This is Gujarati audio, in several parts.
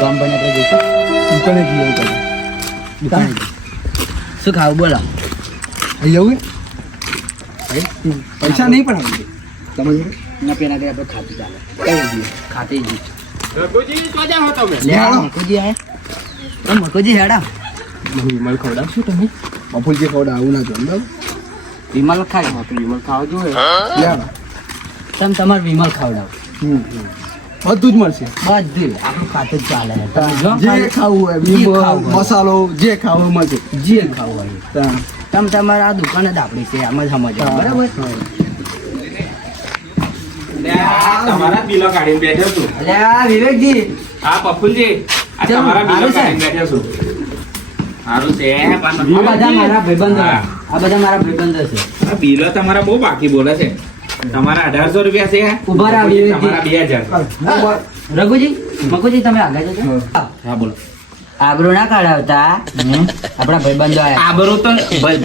ગામ બને આપણે જઈશું દુકાને જઈએ એવું કરે દુકાને શું ખાવું બોલો અહીં જવું પૈસા નહીં પણ આવી તમે જોડે ના પેલા આપણે ખાતું ચાલે કઈ જઈએ ખાતી જ રઘુજી તો જા હો તમે લે મકુજી આય તો મકુજી હેડા વિમલ ખવડાવશો તમે બફુલજી ખવડા આવું ના જોવાનું બરાબર વિમલ ખાય તો વિમલ ખાવા જોઈએ લેવા તમે તમારે વિમલ ખાવડાવો બધું જ મળશે બધું આપણું ખાતું જ ચાલે તમે જો જે ખાવું હોય જે વિમલ ખાવું હોય. મસાલો જે ખાવું હોય મળશે જે ખાવું હોય તા. તમે તમારા આ દુકાન જ આપણી છે આમ જ સમજો બરાબર તમારા બિલો કાઢીને બેઠો છું એટલે આ વિવેકજી હા પપ્પુલજી આ ચલો, તમારા બિલો સારું છે. કાઢીને બેઠો છું સારું છે આ બધા મારા ભાઈબંધો હા. આ બધા મારા ભાઈબંધો છે આ બિલો તમારા બહુ બાકી બોલે છે તમારા 1800 રૂપિયા છે ઉભા રહો, વિવેકજી. તમારા 2000 રઘુજી મકુજી તમે આગળ જજો હા બોલો આબરૂ ના કાઢાવતા આપણા ભાઈબંધો આયા આબરો તો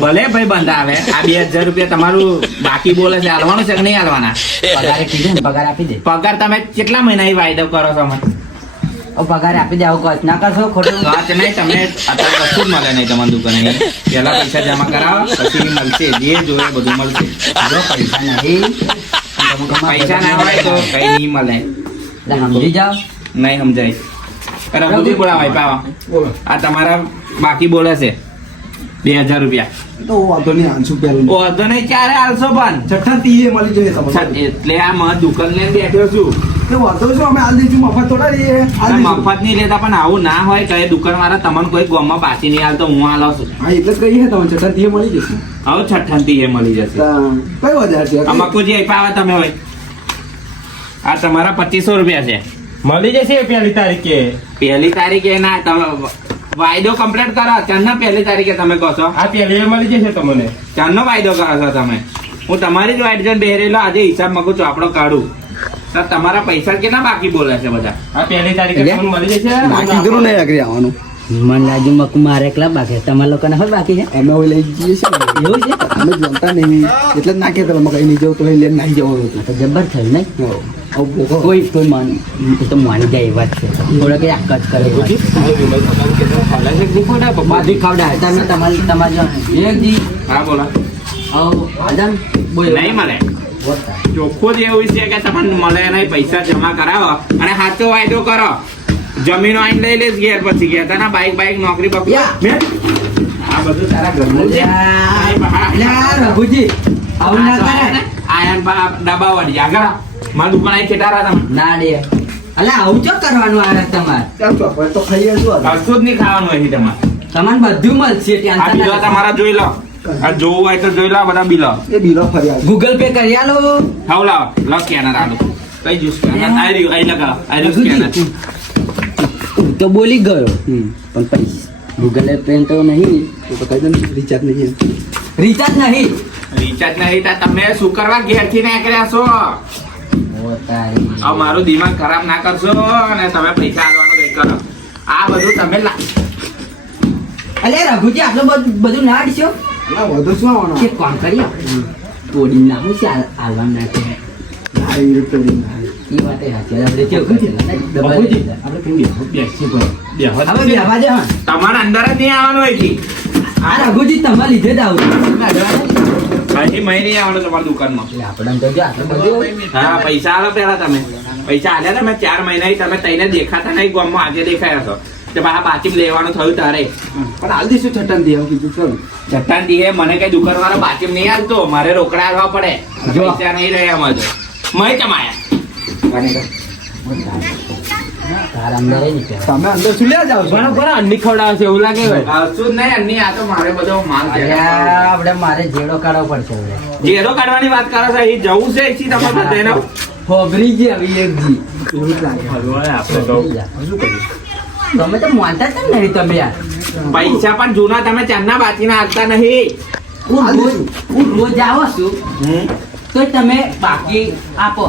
ભલે ભાઈ બંધ આવે આ 2000 રૂપિયા તમારું બાકી બોલે છે હાલવાનું છે કે નહીં હાલવાના પગારે કીધું ને પગાર આપી દે પગાર તમે કેટલા મહિના વાયદો કરો છો મને પગાર આપી દે આવું કોચ ના કરશો ખોટું વાત નહીં તમે અત્યારે કશું જ મળે નહીં તમારી દુકાને પેલા પૈસા જમા કરાવો પછી મળશે જે જોઈએ બધું મળશે જો પૈસા નહીં તમે કમાવા પૈસા ના હોય તો કઈ નહીં મળે એટલે સમજી જાઓ નહીં સમજાય રઘુજી બોલાવાય પાવા બોલો આ તમારા બાકી બોલે છે 2000 રૂપિયા તો વાંધો નહીં આંસુ પહેલું વાંધો નહીં ક્યારે હાલશો પણ છઠ્ઠા તીએ મળી જોઈએ તમને એટલે આ મત દુકાન લઈને બેઠો છું તો વાંધો શું અમે હાલ દઈશું મફત થોડા લઈએ હાલ આ દઈશું. મફત નહીં લેતા પણ આવું ના હોય કઈ દુકાન વાળા તમને કોઈ ગામમાં પાછી નહીં હાલતો હું હાલો છું હા એટલે જ કહીએ તમે છઠ્ઠા તીએ મળી જશે હવે છઠ્ઠાથી એ મળી જશે તા. કઈ વધારે છે આ મકુજી આપ્યા આવે તમે હોય આ તમારા 2500 રૂપિયા છે મળી જશે પહેલી તારીખે પહેલી તારીખે ના તમે વાયદો કમ્પ્લીટ કરો ચાંદના પહેલી તારીખે તમે કહો છો આ પહેલી મળી જશે તમને ચાંદનો વાયદો કરો છો તમે હું તમારી જ વાઈટ જઈને બેરેલો આજે હિસાબ માંગુ છું આપણો કાઢું તો તમારા પૈસા કેટલા બાકી બોલે છે બધા આ પહેલી તારીખે એટલે? તમને મળી જશે ના કીધું નહીં આગળ આવવાનું મન લાજુ મકુ મારે એકલા બાકી તમારા લોકોને હવે બાકી છે અમે હવે લઈ જઈએ છીએ ને. એવું છે અમે જમતા નહીં એટલે જ ના કહેતા તમે કઈ નહીં જવું તો એ લઈને નાહી જવાનું હતું આ તો જબર થયું નહીં હો. આવું ભોગવો. કોઈ માન એ તો માની જાય એ વાત છે થોડા કઈ આકત કરે એ વાત. બાજુ ખાવડાવે તમે તમારી વિવેકજી હા બોલો આવો આદમ બોલ નહીં મળે ચોખ્ખું જ એવું છે કે તમને મળે નહીં પૈસા જમા કરાવો અને સાચો વાયદો કરો જમીનો આઈને લઈ લેજ ઘેર પછી ગયા તારા બાઈક નોકરી બકરી યા. મેં? આ બધું તારા ઘરનું છે રઘુજી આવું ના કરાય આયન ડબ્બા વાળી આગળ મારી દુકાન અહીં ખેટારા તમે ના દે અલા આવું ચો કરવાનું આ તમારે ચાલ તો આપણે તો ખાઈએ શું હવે? કશું જ નહીં ખાવાનું અહીં તમારે તમને બધું મળશે આ બિલો તમારા જોઈ લો આ જોવું હોય તો જોઈ લો આ બધા બિલો એ બીલો ફરિયાદ ગૂગલ પે કરી આલો હાવ લાવો લો સ્કેનર આલો કઈ જ્યુસ સ્કેનર આ રહ્યું અહીં લગાવો આ રહ્યું સ્કેનર હું તો બોલી ગયો પણ પૈસા ગૂગલ પે તો નહીં તો કહી દો ને રિચાર્જ નહીં એમ. રિચાર્જ નહીં રિચાર્જ નહીં થાય તમે શું કરવા ઘેરથી નીકળ્યા છો આ મારું દિમાગ ખરાબ ના કરશો અને તમે પૈસા આવવાનું કઈ કરો આ બધું તમે અલે રઘુજી આટલું બધું ના અડશો ના વધુ શું આવવાનું કે કોણ કરી તોડી નાખું છે આલવામ નાખે ના, એ રીતે નહીં. એ વાત એ સાચી આપણે કેવું કરેલા ને બાપુજી, ડબલ આપણે કેમ બેસી પડે હવે બેહવા દે હા તમારા અંદર જ નહીં આવવાનું અહીંથી આ રઘુજી તમારા લીધે જ આવું તમે અડવા દે. અહીંથી મહી નહીં આવવાનું તમારી દુકાનમાં એટલે આપણને તો જો આટલું બધું હા પૈસા આલો પેલા તમે પૈસા આલ્યા તમે 4 મહિના તમે તઈને દેખાતા નહીં ગામમાં આજે દેખાયા છો તે પાછા બાચીમ લેવાનું થયું તારે પણ હાલ દઈશું છઠ્ઠા તીએ એવું કીધું ચલો છઠ્ઠા દીએ મને કઈ દુકાન વાળો બાચીમ નહીં આવતો મારે રોકડા આવવા પડે જો. પૈસા નહીં રહ્યા અમારે મય કમાયા તારા અંદર એ નીકળે તમે અંદર શું લેવા જાઓ છો બરાબર અન્ની ખવડાવે છે એવું લાગે છે. શું જ નહીં અન્ય આ તો મારે બધો માલ છે. આપણે મારે જેડો કાઢવો પડશે હવે ઘેરો કાઢવાની વાત કરો છો અહીં જવું છે અહીંથી તમારે બધાને ખોબરી જે આવી એકજી એવું જ લાગે ભગવાન આપણે તો શું કરીએ તમે તો માનતા જ નહીં તમે યાર પૈસા પણ જૂના તમે ચાંદના બાચીના આપતા નહીં હું રોજ આવો છું તો તમે બાકી આપો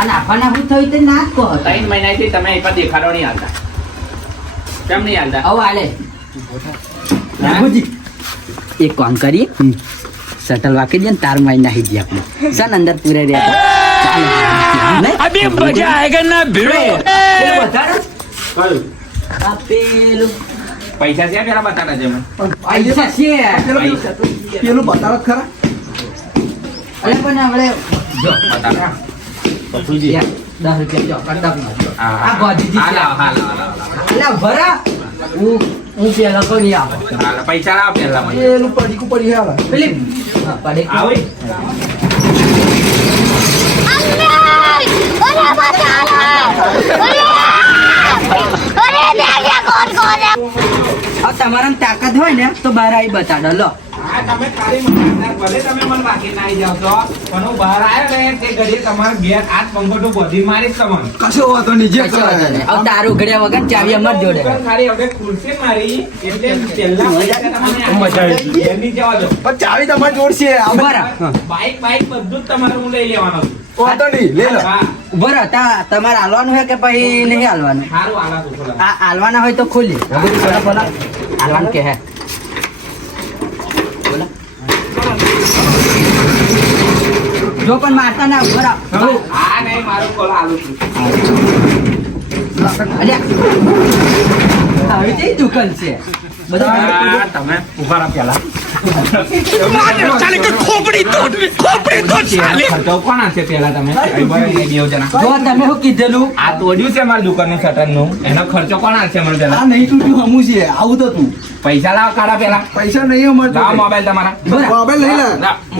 અને આપવાના હું થયું તો ના જ કહો 3 મહિનાથી તમે અહીં પર દેખાડો નહીં આવતા કેમ નહીં આવતા આવો હાલે રઘુજી એક કામ કરીએ શટલ વાકી દે ને તાર મારી નાખી દઈએ આપણે સન અંદર પૂરે રહ્યા ચાલો અભી મજા આયેગા ના ભીડો વધારે કયું આ પેલું પૈસા છે પેલા બતાડા છે મને પૈસા છે પેલું બતાવો ખરા અરે પણ આપણે જો બતાડા પપ્પુજી 10 રૂપિયા જો કંડક હા આ ગોજીજી છે હાલ એટલે ભરા હું પેલા કોની આપો પૈસા લાવ પેલા મને પેલું પડીકું પડી હાલ પેલી પડે આવે તમારા તાકાત હોય ને તો બહાર આવી બતાડો લો હા તમે ખાલી મને ભલે તમે મને બાકી ના આવી જાવ છો પણ હું બહાર આવ્યો ને તે ઘડી તમારે ઘેર હાથ પંખોટું બોધી મારીશ તમને કશો વાતો નહીં જે કશો વાંધો નહીં. હવે તારું ઘડ્યા વગર ચાવી અમાર જોડે દુકાન ખાલી હવે ખુલશે મારી એટલે પહેલા પૈસા તમને મજા આવી ગઈ. ઘેર ની જવા દો પણ ચાવી તમારે જોડશે ઉભા રહો. બાઈક બધું જ તમારે હું લઈ લેવાનો છું વાતો નહીં લે લો હા ઉભો રહો. તમારે હાલવાનું હોય કે પછી નહીં હાલવાનું સારું આલા તું ખોલા આ હાલવાના હોય તો ખોલી હાલવાનું કે હે બોલો. જો પણ મારતા ના ઉભો રહો. હા નહીં મારું ખોલા આલું છું અલ્યા આવી કઈ દુકાન છે બધા હા, તમે ઉભા રહો પેલા ખર્ચો કોણ હશે પેલા તમે બે જણા જો તમે શું કીધેલું આ તોડ્યું છે મારા દુકાનનું શટર નું એનો ખર્ચો કોણ હશે મને પેલા આ નહીં તૂટ્યું હમું છે આવું તો તું પૈસા લાવ કાઢા પેલા પૈસા નહીં અમારે લાવ જોડે. મોબાઈલ તમારા મોબાઈલ લઈ લે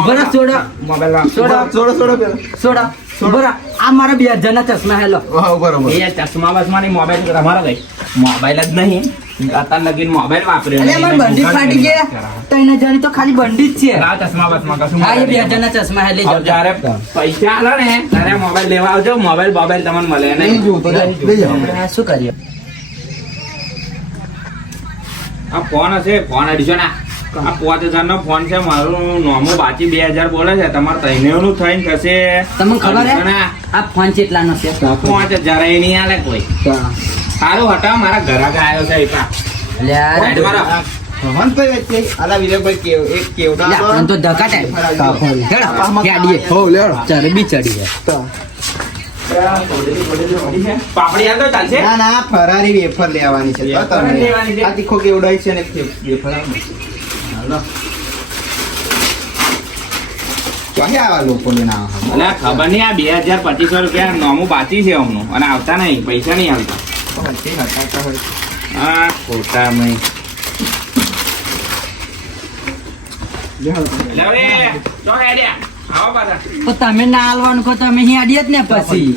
બરસ છોડો મોબાઈલ લાવ છોડો છોડો પેલા છોડો બરા આ મારા 2000 ના ચશ્મા હેલો હા બરોબર એ ચશ્મા બસમાં ની મોબાઈલ તમારો કઈ મોબાઈલ જ નહીં અત્યાર લગીન મોબાઈલ વાપર્યો અલ્યા મારી બંડી ફાટી ગયા તઈને જાણી તો ખાલી બંડી જ છે લાવ ચશ્મા બસમાં કશું હા એ મોબાઈલ નહીં. 2000 ના ચશ્મા હેલી હવે જ્યારે પૈસા આલો ને ત્યારે મોબાઈલ લેવા આવજો મોબાઈલ તમને મળે નહીં નહીં જોવું તો લઈ જાઓ શું કરીએ આ ફોન હશે ફોન અડીશો ના આ 5000 નો ફોન છે મારું નોમું બાકી 2000 બોલે છે તમારે તૈનેનું થઈને કશે તમને ખબર હે 250 ના આ ફોન કેટલાનો છે 5000 એ નહીં આલે કોઈ સારું હટાવ મારા ઘરાક આવ્યો છે એ પા અલ્યા સાઈડ મારો આપણને તો ધકાટે હેડો ગાડીએ હો લેડો ચરબી ચડી જાય પાપડી આલ તો ચાલશે ના ના ફરારી વેફર લેવાની છે તો ફરારી તમે લેવાની છે? આ તીખો કેવડાય છે ને વેફર હાલો ક્યાં આવા લોકોને ના આવે? અલ્યા ખબર નહીં આ 2000-2500 રૂપિયા નોમું બાકી છે હમનું અને આવતા નહીં પૈસા નહીં આવતા વચ્ચે હટાતા હોય. આ ખોટા નહીં લે રે તો હેડ્યા આવો પાછા તો તમે ના હાલવાનું કહો તમે અહીં આડીએ જ ને પછી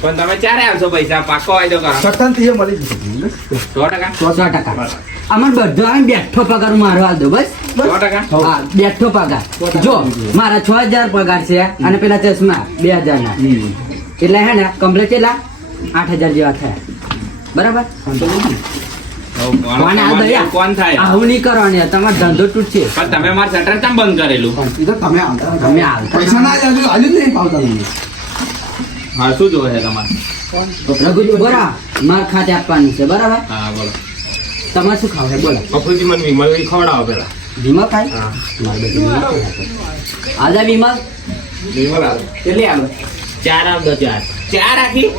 પણ તમે ક્યારે આવશો પૈસા પાકો વાયદો કરો સટન થી મળી જશે 100%? 100% અમાર બધો આવે બેઠો પગાર મારો હાલ દો બસ 100%? હા બેઠો પગાર જો મારા 6000 પગાર છે અને પેલા ચશ્મા 2000 ના એટલે હે ને કમ્પ્લીટ કેટલા 8000 જેવા થયા બરાબર કોણ આ દયા કોણ થાય આવું નહીં કરવાની તમારો ધંધો તૂટશે પણ તમે મારું શટર કેમ બંધ કરેલું એ તો તમે આવતા તમે આવતા પૈસા ના હજુ જ નહીં પાવતા તમને હા શું જોવે છે તમારે રઘુજી બોરા માર ખાતે આપવાનું છે બરાબર હા બોલો તમારે શું ખાવ છે બોલો પપ્પુજી મને વિમલ ખવડાવો પેલા વિમલ ખાય મારે બધું વિમલ ખાય. આજા વિમલ કેટલી આવે 4 આવતો 4 ચાર આખી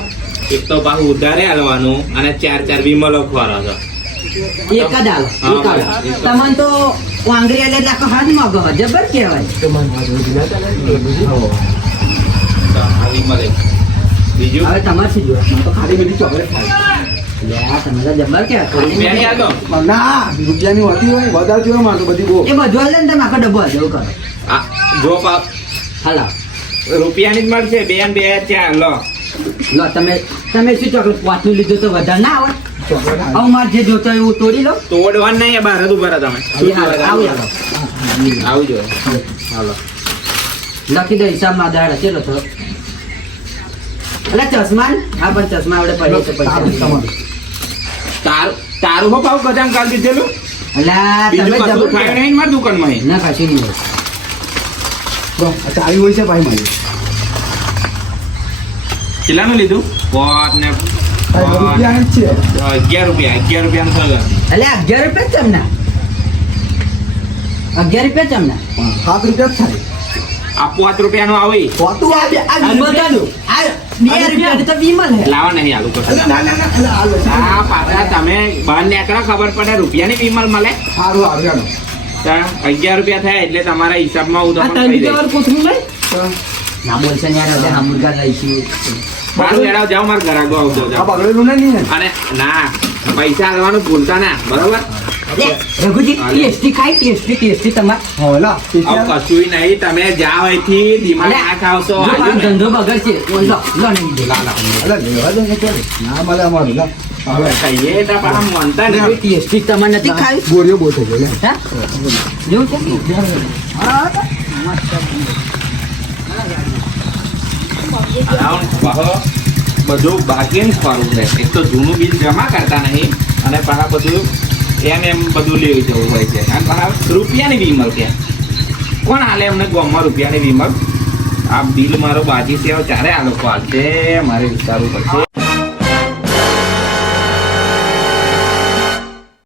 એક તો પાછું ઉધારે હાલવાનું અને 4 વિમલો ખવારો છો એક જ આલો એક આલો તમને તો વાંગરી એટલે આખો હાથ માંગો જબર કહેવાય આ વિમલ એક. બીજું હવે તમારે શું જોવે મને તો ખાલી બધી ચોકલેટ ખાય લે આ તમે તો જબર રૂપિયાની કહેવાય હાલો ના રૂપિયાની હોતી હોય વધારતી હોય મારે તો બધી બહુ એ બધું હાલે ને તમે આખો ડબ્બો હજુ કરો આ જો પાપ હાલો રૂપિયાની જ મળશે 2 ને 2 4 લો લો તમે શું ચોકલેટ પાંચનું લીધું તો વધારે ના આવે ચોકલેટ આવે. હવે મારે જે જોતો હોય એવું તોડી લો તોડવાનું નહીં બહાર જ ઉભા રહો તમે શું જોવે આવું તમારે? આવું જોઈએ હાલો લખી દો હિસાબમાં દાડા ચેલો થયો એટલે ચશ્મા ને? હા પણ ચશ્મા આવડે પડે છે પૈસા તમારું. તારું હો પાવ કદામ કાલ દીધેલું અલા બીજું તમે કશું જબર ખાય નહીં મારી દુકાનમાં અહીં. ના કશું નહીં હોય જો, આ ચાવી હોય છે ભાઈ મારી કેટલાનું લીધું પોત ને ભાઈ રૂપિયાની જ છે 11 રૂપિયાનું થયું એટલે 11 રૂપિયા જ ચમના 11 રૂપિયા ચમના 7 રૂપિયા જ થાય આ 5 રૂપિયાનું આવી હોતું આ વિમલ દાદુ આ રૂપિયાની તો વિમલ હે. લાવો નહીં આલુ કશું. અલા, ના ના ના અલા, હાલો છે. આ પાછા તમે બહાર નીકળો ખબર પડે રૂપિયાની વિમલ મળે હારું હારું હેડો. તો 11 રૂપિયા થયા એટલે તમારા હિસાબમાં હું આ તમને ત્રણ કહી દઈશ. રૂપિયાવાળું કોથળું લઈ. ના બોલશે ને યાર, હવે હામુરગા લઈશું. મારું હેડાવ જાઓ મારા ઘરાકો આવતો આ જાઓ. બગડેલું નહીં ને? અને ના પૈસા આલવાનું ભૂલતા ના બરોબર લે, રઘુજી, ટેસ્ટી ખાય, ટેસ્ટી તમારે. હા, લા, આવું કશું નહીં તમે જાઓ અહીંથી દિમાગ અલે, ના ખાવશો જો આ ધંધો બગડશે. લો, લો નહીં દે. અલા, લેવા દો ને ચાલો. ના મળે અમારું, લા. હવે કહીએ તો પાછા માનતા નથી. ટેસ્ટી તમારે નથી ખાવી? ગોળીઓ બહુ થઈ ગયો, લે. હા? જેવું છે? આમ પાછો બધું બાકી જ ફરવું છે એક તો જૂનું બિલ જમા કરતા નહીં અને પાછા બધું એમ બધું લેવી જવું હોય છે અને પાછા રૂપિયાની વીમલ કે કોણ હાલે એમને ગામમાં રૂપિયાની વીમલ આ બિલ મારો બાજી છે હવે ચારે આ લોકો હાલશે મારે વિચારવું પડશે